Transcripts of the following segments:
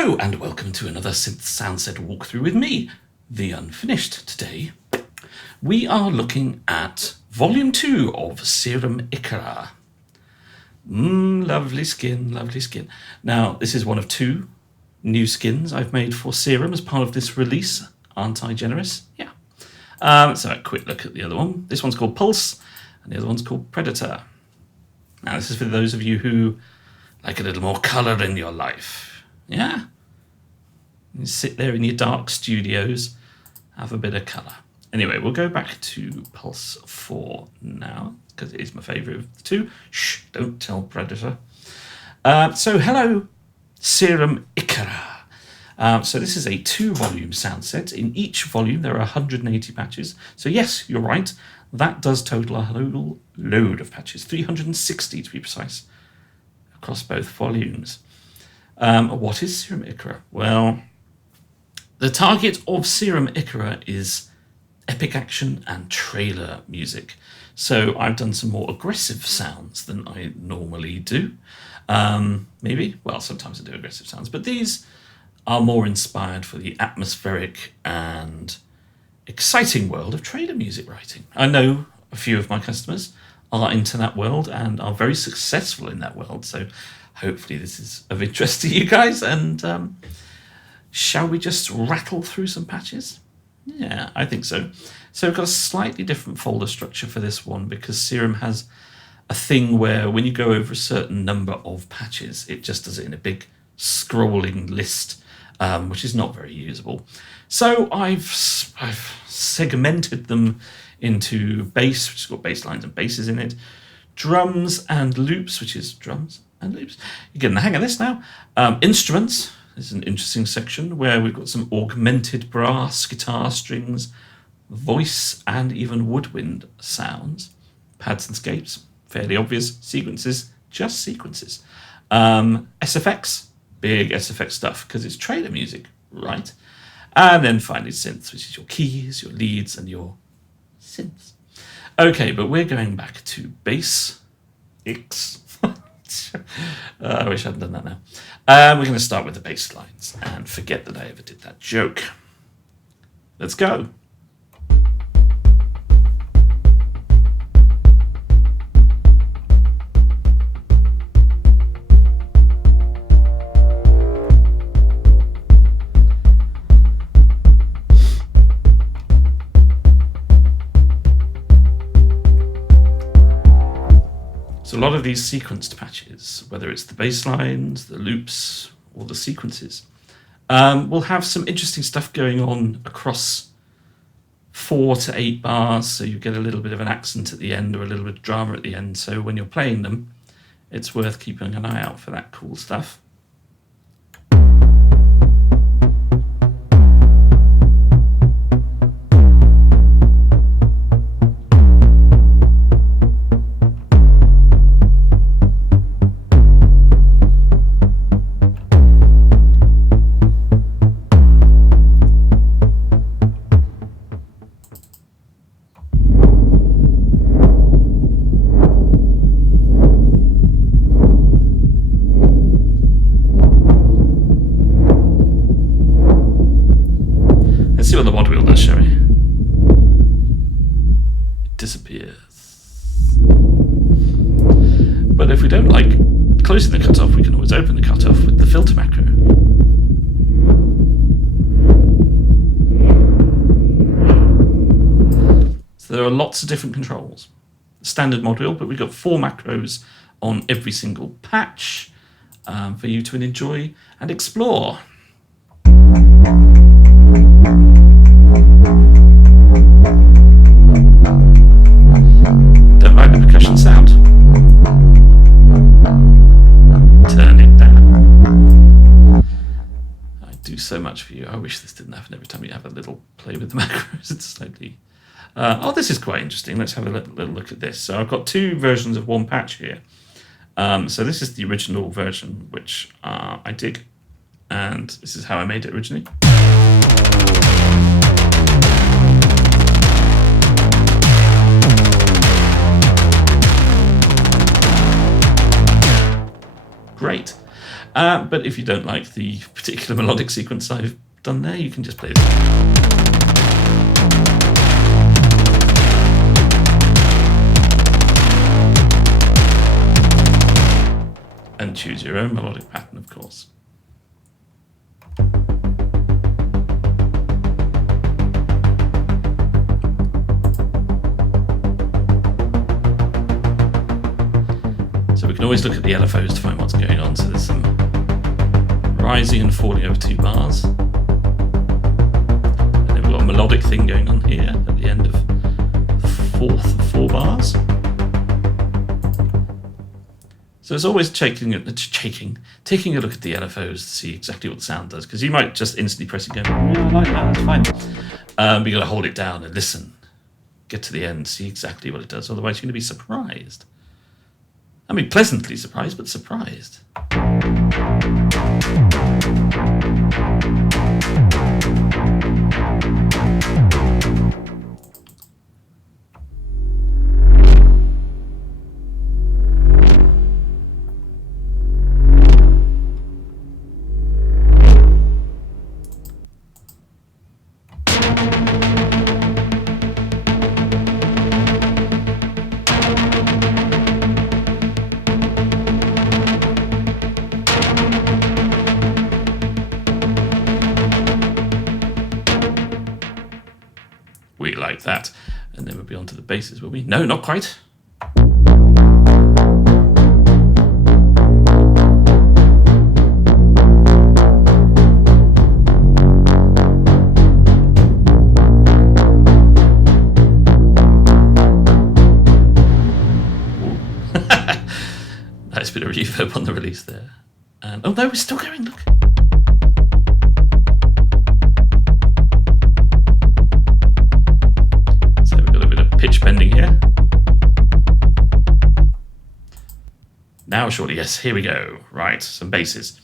Hello and welcome to another Synth Soundset walkthrough with me, The Unfinished. Today we are looking at Volume 2 of Serum Icara. Lovely skin, lovely skin. Now this is one of two new skins I've made for Serum as part of this release. Aren't I generous? Yeah. So a quick look at the other one. This one's called Pulse and the other one's called Predator. Now this is for those of you who like a little more colour in your life. Yeah? You sit there in your dark studios, have a bit of colour. Anyway, we'll go back to Pulse 4 now, because it is my favourite of the two. Shh, don't tell Predator. So hello, Serum Icara. So this is a 2-volume sound set. In each volume there are 180 patches. So yes, you're right, that does total a whole load of patches, 360 to be precise, across both volumes. What is Serum Icara? Well, the target of Serum Icara is epic action and trailer music. So I've done some more aggressive sounds than I normally do. Maybe, well, sometimes I do aggressive sounds, but these are more inspired for the atmospheric and exciting world of trailer music writing. I know a few of my customers are into that world and are very successful in that world, so hopefully this is of interest to you guys. And shall we just rattle through some patches? Yeah, I think so. So we've got a slightly different folder structure for this one because Serum has a thing where when you go over a certain number of patches, it just does it in a big scrolling list, which is not very usable. So I've segmented them into bass, which has got bass lines and basses in it, drums and loops, which is drums and loops. You're getting the hang of this now. Instruments. This is an interesting section where we've got some augmented brass, guitar strings, voice, and even woodwind sounds. Pads and scapes, fairly obvious. Sequences, just sequences. SFX, big SFX stuff because it's trailer music, right? And then finally synths, which is your keys, your leads, and your synths. Okay, but we're going back to bass X. I wish I hadn't done that now. We're going to start with the bass lines and forget that I ever did that joke. Let's go. So a lot of these sequenced patches, whether it's the bass lines, the loops, or the sequences, will have some interesting stuff going on across 4 to 8 bars, so you get a little bit of an accent at the end or a little bit of drama at the end. So when you're playing them, it's worth keeping an eye out for that cool stuff. Let's see what the mod wheel does, shall we? It disappears. But if we don't like closing the cutoff, we can always open the cutoff with the filter macro. So there are lots of different controls. Standard mod wheel, but we've got 4 macros on every single patch for you to enjoy and explore. Don't like the percussion sound? Turn it down. I do so much for you. I wish this didn't happen every time you have a little play with the macros. It's slightly... oh, this is quite interesting. Let's have a little look at this. So I've got 2 versions of one patch here. So this is the original version, which I dig. And this is how I made it originally. Great. But if you don't like the particular melodic sequence I've done there, you can just play this. And choose your own melodic pattern, of course. So we can always look at the LFOs to find what's going on. So there's some rising and falling over 2 bars. And then we've got a melodic thing going on here at the end of the 4th of 4 bars. So it's always taking a look at the LFOs to see exactly what the sound does, because you might just instantly press it and go, yeah, I like that, that's fine. But you got to hold it down and listen, get to the end, see exactly what it does. Otherwise, you're going to be surprised. I mean, pleasantly surprised, but surprised. We like that. And then we'll be on to the basses, will we? No, not quite. Nice bit of reverb on the release there. And oh no, we're still going, look. Pitch bending here. Now surely, yes, here we go. Right, some basses.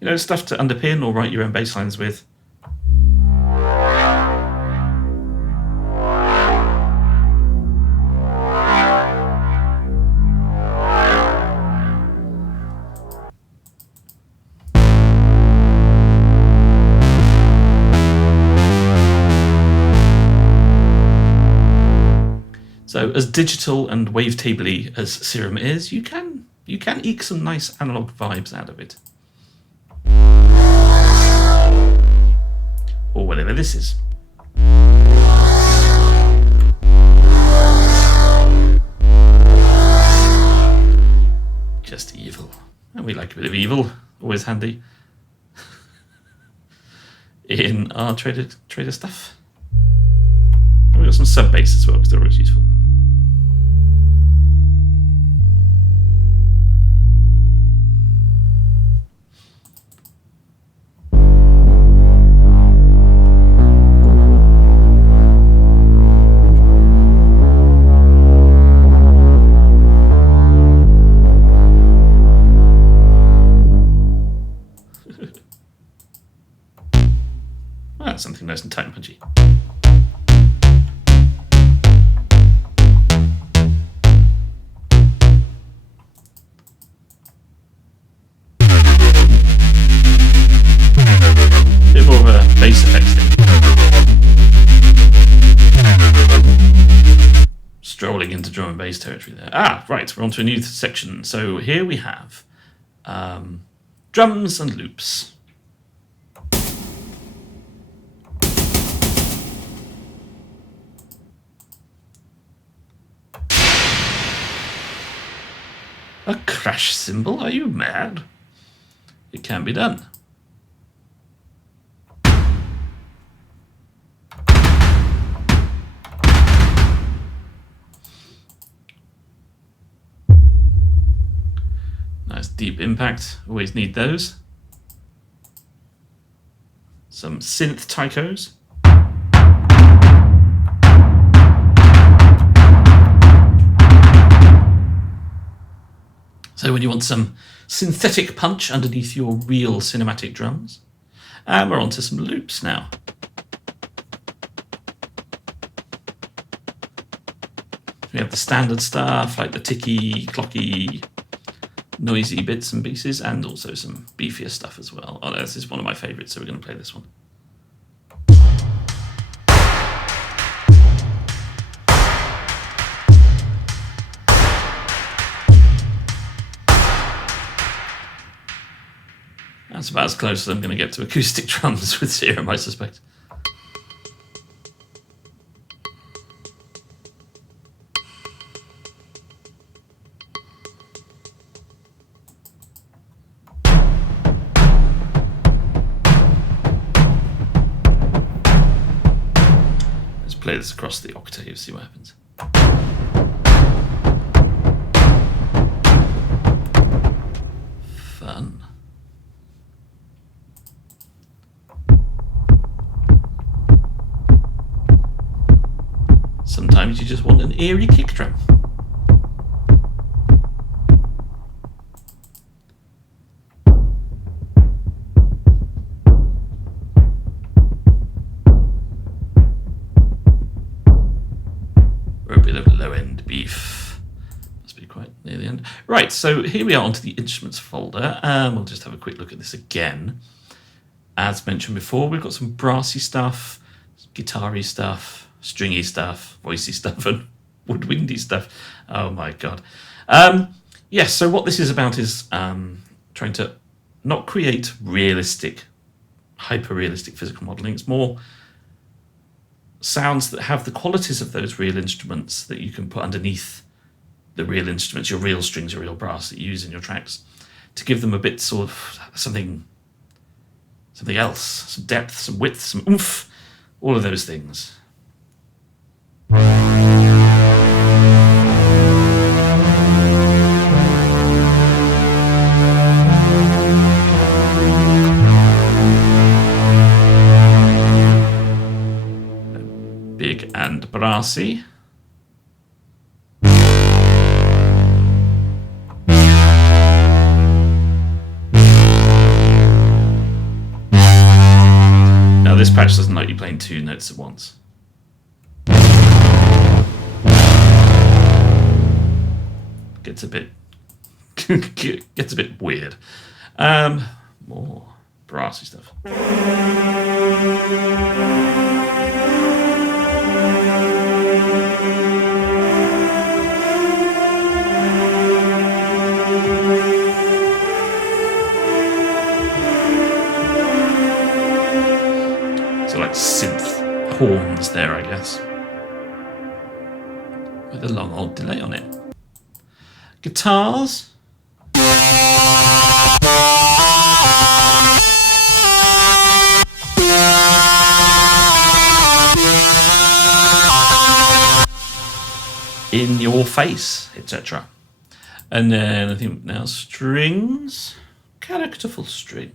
You know, stuff to underpin or write your own bass lines with. So as digital and wavetable-y as Serum is, you can eke some nice analog vibes out of it. Or whatever this is. Just evil. And we like a bit of evil, always handy. In our trader stuff. And we've got some sub bass as well, because they're always useful. Something nice and tight and punchy. Bit more of a bass effects thing. Strolling into drum and bass territory there. Ah, right, we're on to a new section. So here we have drums and loops. A crash cymbal? Are you mad? It can be done. Nice deep impact, always need those. Some synth tychos. So when you want some synthetic punch underneath your real cinematic drums. And we're on to some loops now. We have the standard stuff like the ticky, clocky, noisy bits and pieces, and also some beefier stuff as well. Oh, this is one of my favourites, so we're going to play this one. That's about as close as I'm going to get to acoustic drums with Serum, I suspect. Let's play this across the octave, see what happens. Fun. Sometimes you just want an eerie kick drum. Or a bit of low-end beef. Must be quite near the end. Right, so here we are onto the instruments folder. We'll just have a quick look at this again. As mentioned before, we've got some brassy stuff, guitar-y stuff, stringy stuff, voicey stuff, and woodwindy stuff. Oh my god. Yes, so what this is about is trying to not create realistic, hyper-realistic physical modeling. It's more sounds that have the qualities of those real instruments that you can put underneath the real instruments, your real strings, your real brass that you use in your tracks, to give them a bit sort of something else, some depth, some width, some oomph, all of those things. Big and brassy. Now this patch doesn't like you playing two notes at once. Gets a bit weird. More brassy stuff. So like synth horns there, I guess, with a long old delay on it. Guitars. In your face, etc. And then I think now strings, characterful strings.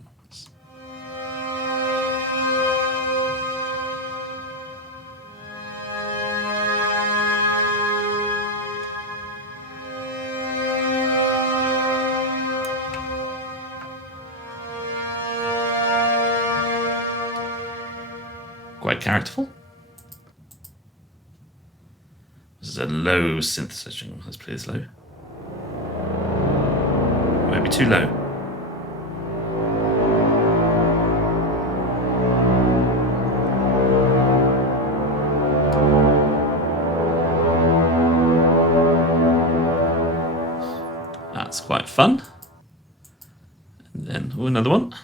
Quite characterful. This is a low synth string. Let's play this low. Maybe too low. That's quite fun. And then another one.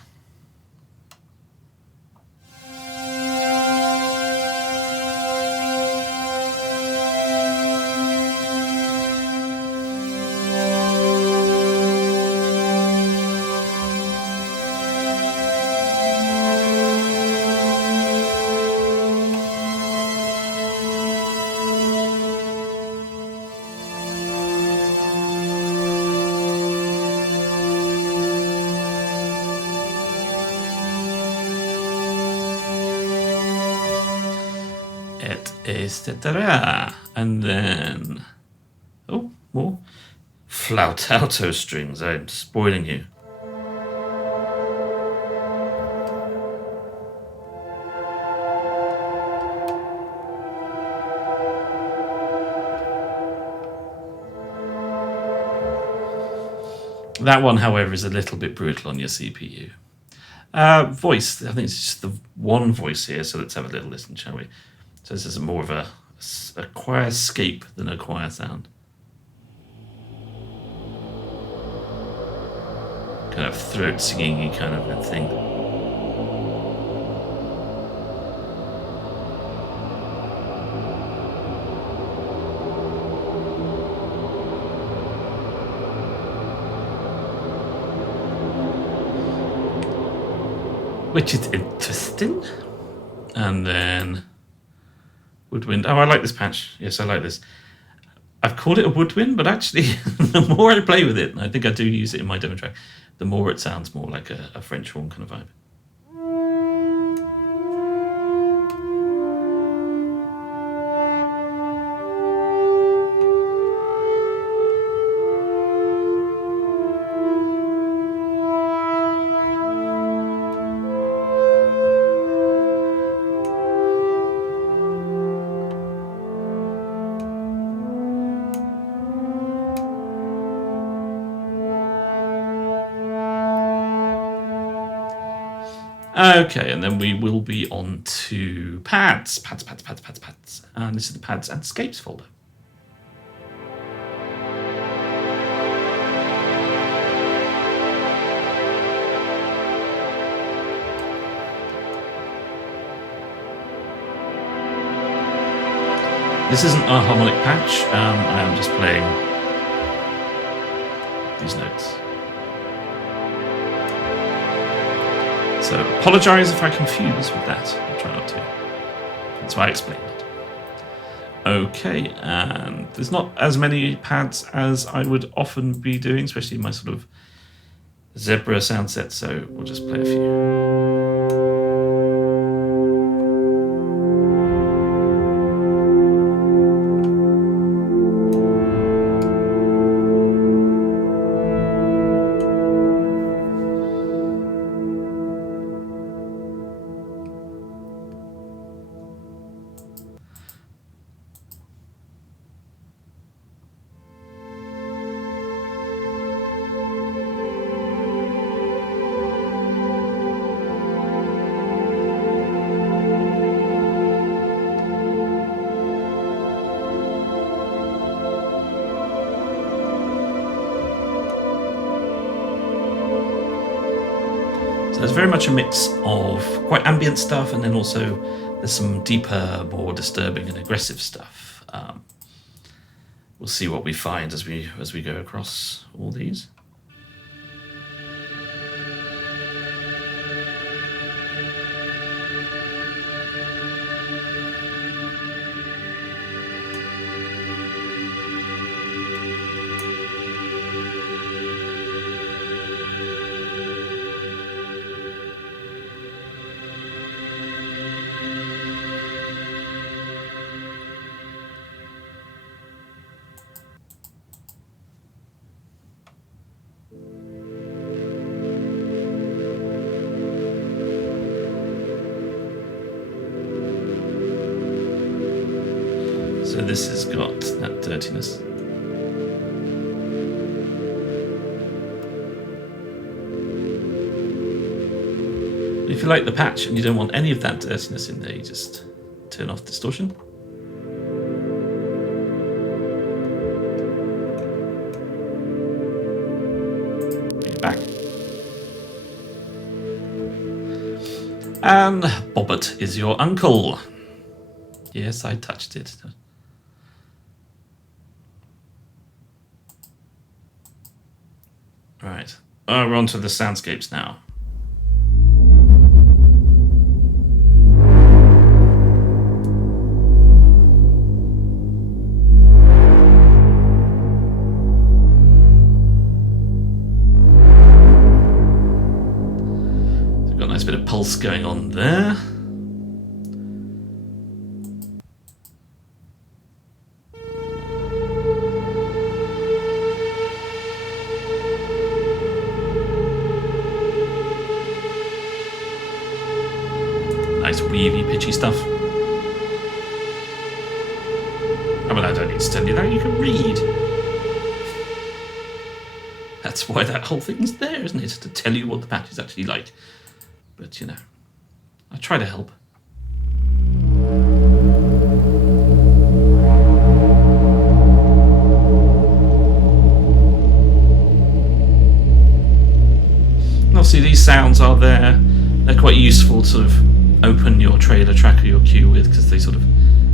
Etc. And then, oh, more flauto strings. I'm spoiling you. That one, however, is a little bit brutal on your CPU. Voice, I think it's just the one voice here, so let's have a little listen, shall we? So this is more of a choir scape than a choir sound. Kind of throat singing-y kind of a thing. Which is interesting. And then woodwind. Oh, I like this patch. Yes, I like this. I've called it a woodwind, but actually, the more I play with it, and I think I do use it in my demo track, the more it sounds more like a French horn kind of vibe. Okay, and then we will be on to pads. Pads. And this is the pads and scapes folder. This isn't a harmonic patch. I am just playing these notes. So apologise if I confuse with that. I'll try not to. That's why I explained it. Okay, and there's not as many pads as I would often be doing, especially in my sort of zebra sound set, so we'll just play a few. There's very much a mix of quite ambient stuff, and then also there's some deeper, more disturbing and aggressive stuff. We'll see what we find as we go across all these. So this has got that dirtiness. If you like the patch and you don't want any of that dirtiness in there, you just turn off distortion. Bring it back. And Bobbert is your uncle. Yes, I touched it. Right. Oh, we're on to the soundscapes now. So we've got a nice bit of pulse going on there. Nice weavy, pitchy stuff. Oh, well, I don't need to tell you that. You can read. That's why that whole thing's there, isn't it? To tell you what the patch is actually like. But, you know, I try to help. Obviously these sounds are there. They're quite useful to sort of open your trailer track or your cue with, because they sort of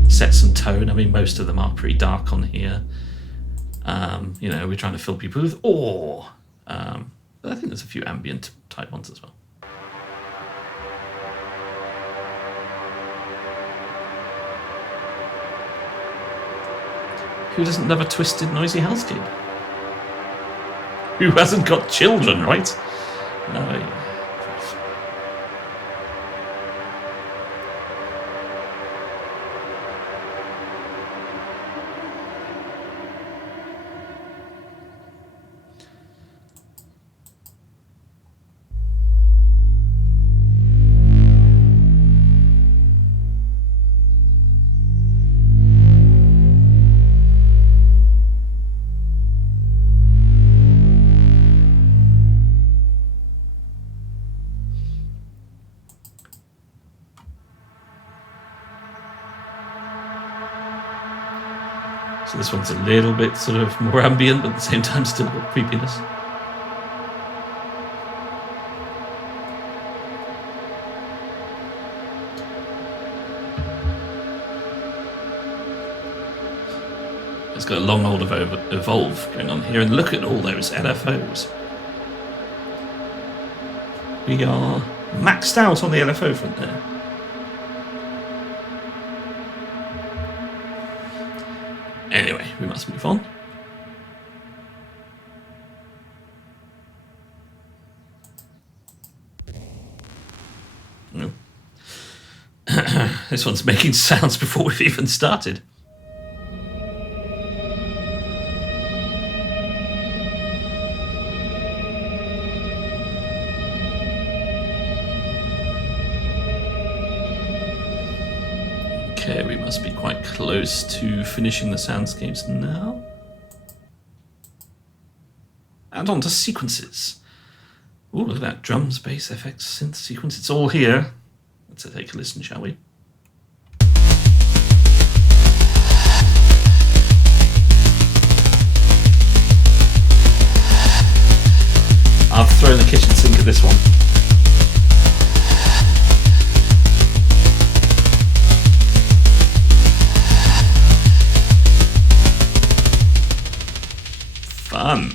set some tone. I mean, most of them are pretty dark on here. You know, we're trying to fill people with awe. But I think there's a few ambient type ones as well. Who doesn't love a twisted, noisy hellscape? Who hasn't got children, right? No. So this one's a little bit sort of more ambient, but at the same time still got creepiness. It's got a long old evolve going on here, and look at all those LFOs. We are maxed out on the LFO front there. Anyway, we must move on. No. This one's making sounds before we've even started. Okay, we must be quite close to finishing the soundscapes now. And on to sequences. Ooh, look at that. Drums, bass, effects, synth sequence. It's all here. Let's take a listen, shall we? I've thrown the kitchen sink at this one. Fun.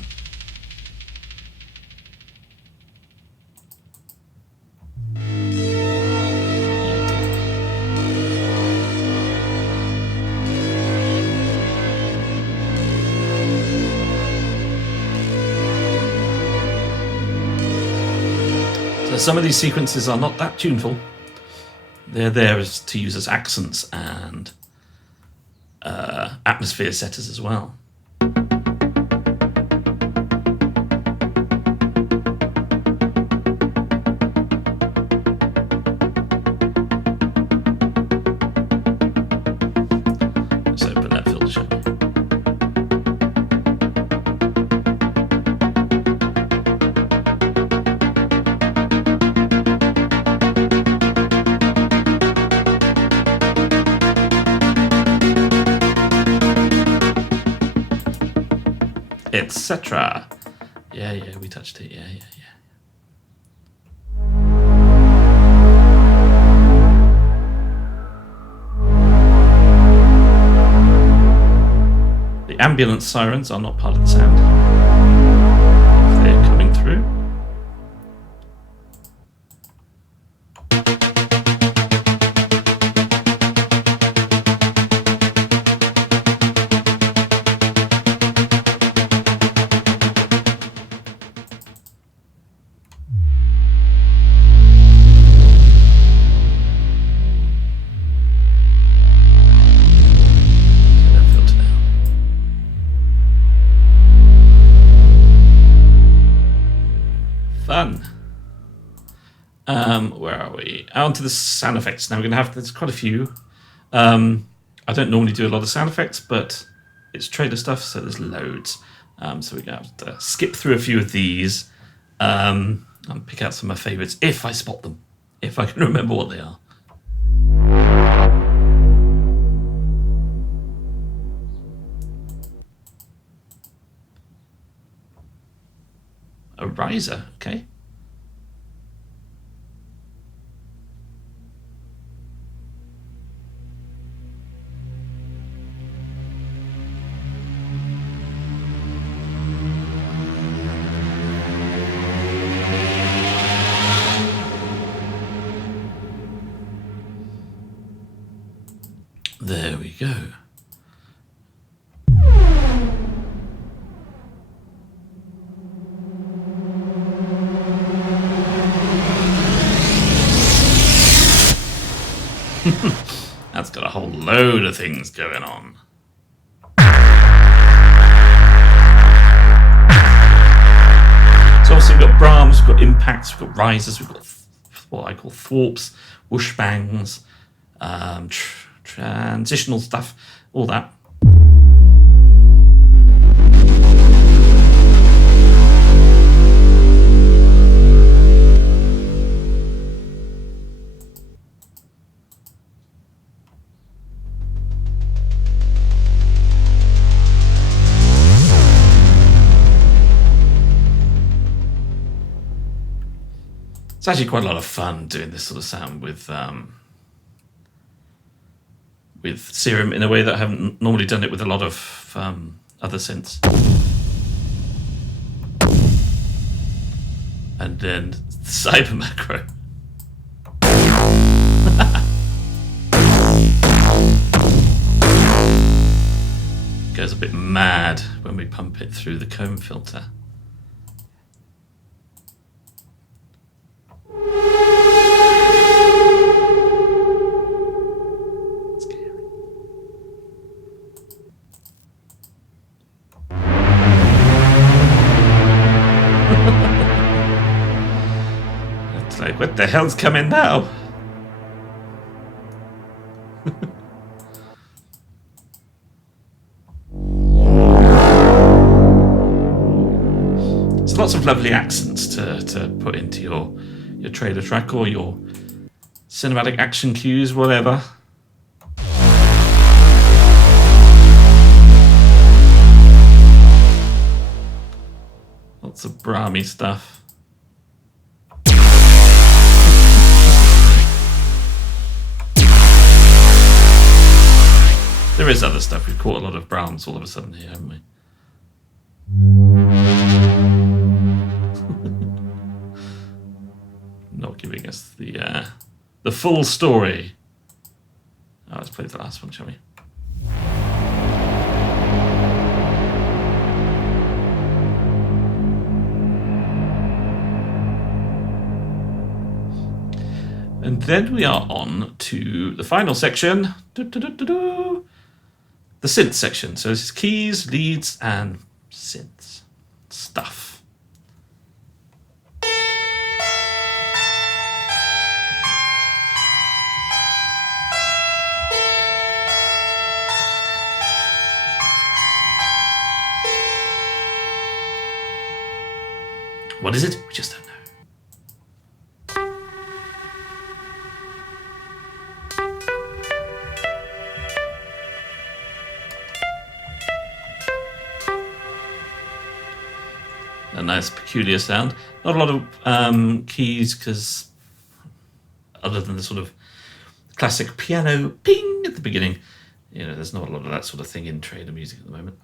So some of these sequences are not that tuneful. They're there to use as accents and atmosphere setters as well. Etc. Yeah, we touched it. Yeah. The ambulance sirens are not part of the sound. If they're coming through. Fun. Where are we? On to the sound effects. Now we're going to have, there's quite a few. I don't normally do a lot of sound effects, but it's trailer stuff, so there's loads. So we're going to have to skip through a few of these and pick out some of my favourites, if I spot them, if I can remember what they are. A riser, okay. There we go. That's got a whole load of things going on. So obviously we've got Brahms, we've got impacts, we've got risers, we've got what I call thwarps, whoosh bangs, transitional stuff, all that. It's actually quite a lot of fun doing this sort of sound with Serum in a way that I haven't normally done it with a lot of other synths. And then Cyber Macro. Goes a bit mad when we pump it through the comb filter. What the hell's coming now? There's lots of lovely accents to put into your trailer track or your cinematic action cues, whatever. Lots of Brahmy stuff. There is other stuff. We've caught a lot of Brahms all of a sudden here, haven't we? Not giving us the full story. Oh, let's play the last one, shall we? And then we are on to the final section. The synth section. So this is keys, leads, and synths stuff. What is it? We just don't know. A nice peculiar sound. Not a lot of keys, because other than the sort of classic piano ping at the beginning, you know, there's not a lot of that sort of thing in trailer music at the moment.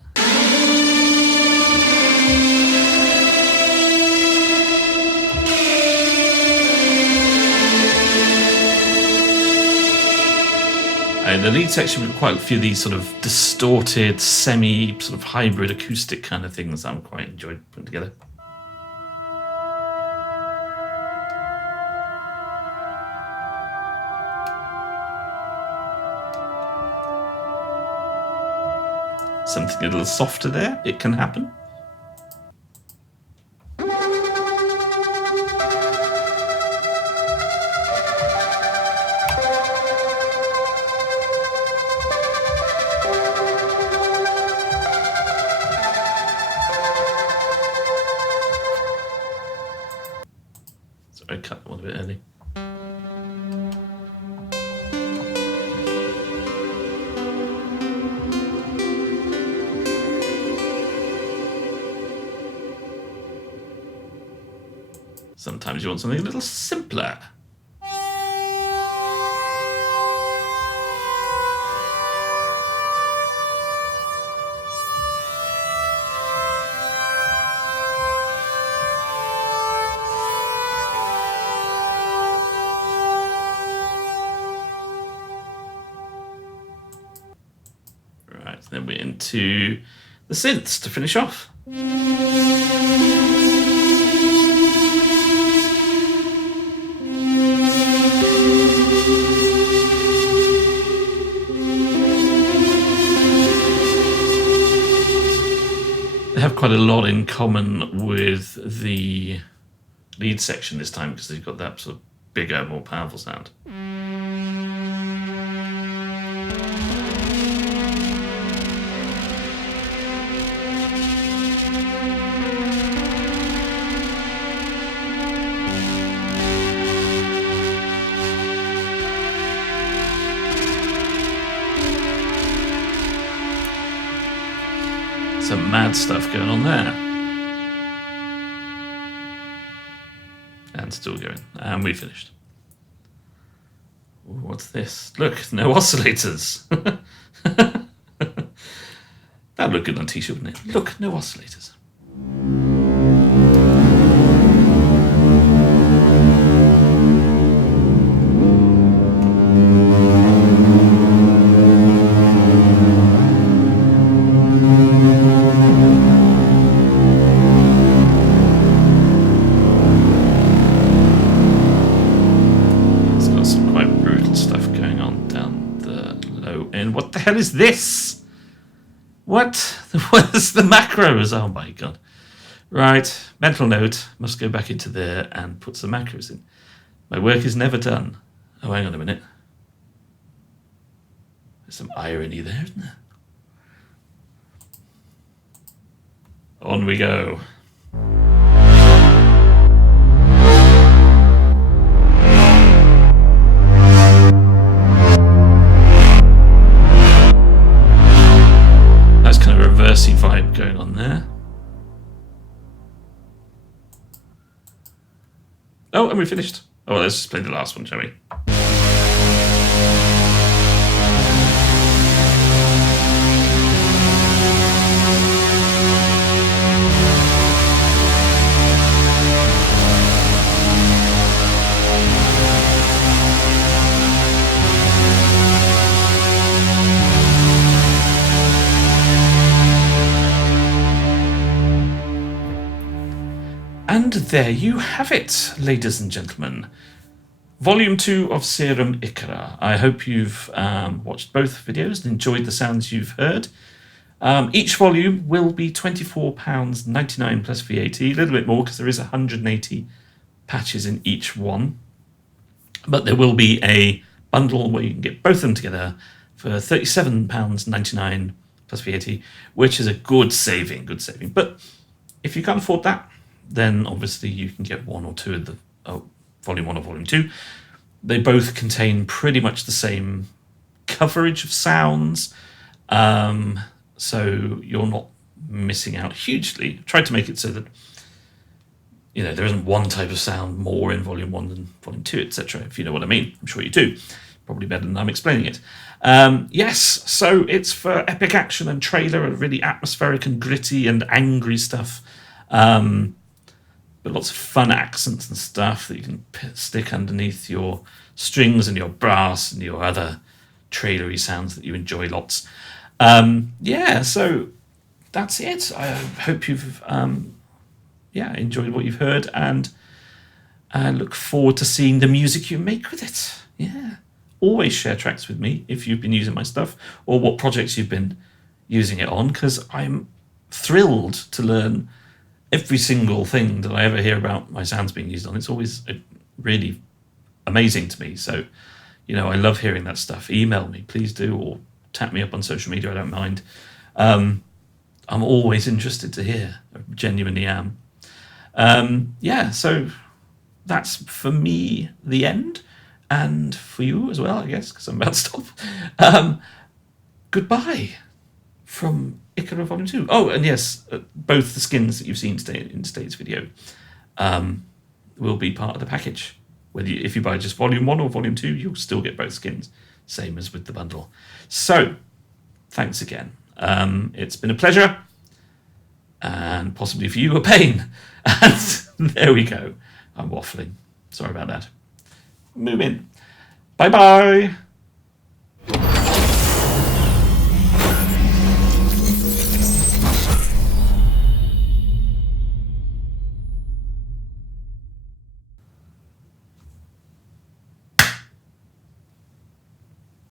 In the lead section, we've got quite a few of these sort of distorted, semi, sort of hybrid acoustic kind of things I'm quite enjoyed putting together. Something a little softer there, it can happen. Sometimes you want something a little simpler. Right, then we're into the synths to finish off. They have quite a lot in common with the lead section this time because they've got that sort of bigger, more powerful sound. Some mad stuff going on there. And still going. And we finished. Ooh, what's this? Look, no oscillators. That'd look good on a t-shirt, wouldn't it? Look, no oscillators. What the hell is this? What? Where's the macros? Oh my god. Right, mental note. Must go back into there and put some macros in. My work is never done. Oh, hang on a minute. There's some irony there, isn't there? On we go. Vibe going on there. Oh, and we finished. Oh, well, let's just play the last one, shall we? And there you have it, ladies and gentlemen. Volume 2 of Serum Icara. I hope you've watched both videos and enjoyed the sounds you've heard. Each volume will be £24.99 plus VAT, a little bit more because there is 180 patches in each one. But there will be a bundle where you can get both of them together for £37.99 plus VAT, which is a good saving, But if you can't afford that, then obviously you can get one or two of the Volume 1 or Volume 2. They both contain pretty much the same coverage of sounds, so you're not missing out hugely. I've tried to make it so that there isn't one type of sound more in Volume 1 than Volume 2, etc., if you know what I mean. I'm sure you do. Probably better than I'm explaining it. Yes, so it's for epic action and trailer and really atmospheric and gritty and angry stuff. But lots of fun accents and stuff that you can stick underneath your strings and your brass and your other trailery sounds that you enjoy lots. Yeah, so that's it. I hope you've enjoyed what you've heard, and I look forward to seeing the music you make with it. Yeah. Always share tracks with me if you've been using my stuff or what projects you've been using it on, because I'm thrilled to learn every single thing that I ever hear about my sounds being used on. It's always really amazing to me. So, I love hearing that stuff. Email me, please do, or tap me up on social media. I don't mind. I'm always interested to hear. I genuinely am. So that's for me the end, and for you as well, I guess, because I'm about to stop. Goodbye from Icara Volume 2. Oh, and yes, both the skins that you've seen today in today's video will be part of the package. If you buy just Volume 1 or Volume 2, you'll still get both skins, same as with the bundle. So, thanks again. It's been a pleasure, and possibly for you a pain. And there we go. I'm waffling. Sorry about that. Move in. Bye-bye.